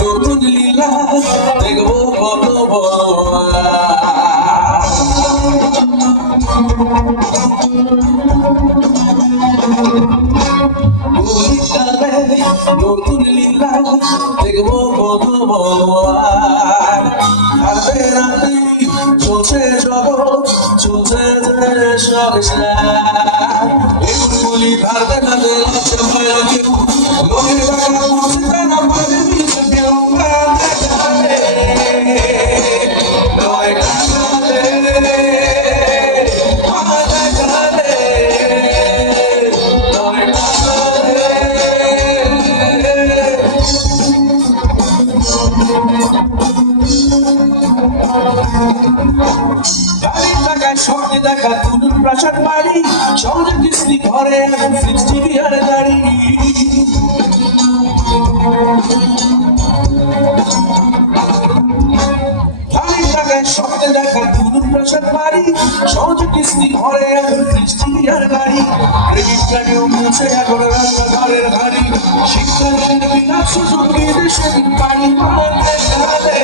নতুন লীলা দেখবো কত নতুন লীলা দেখবো কত চলছে জগৎ চলছে সংসার এগুলি ভারতে নাতে লক্ষ্য ভয় কেউ লোকের টাকা পৌঁছতে না পারে কেউ গাড়ির টাকায় স্বপ্নে দেখা নতুন প্রাসাদ বাড়ি সহজে কিস্তি ঘরে এখন 60 বিয়ার গাড়ি গাড়ির টাকায় স্বপ্নে দেখা নতুন প্রাসাদ বাড়ি সহজে কিস্তি ঘরে এখন 60 বিয়ার গাড়ি ক্রেডিট কার্ডেও মুছে এখন রান্নাঘরের হাড়ি শিক্ষার বিনা সুযোগ দেশে বাড়ি মানতে গেলে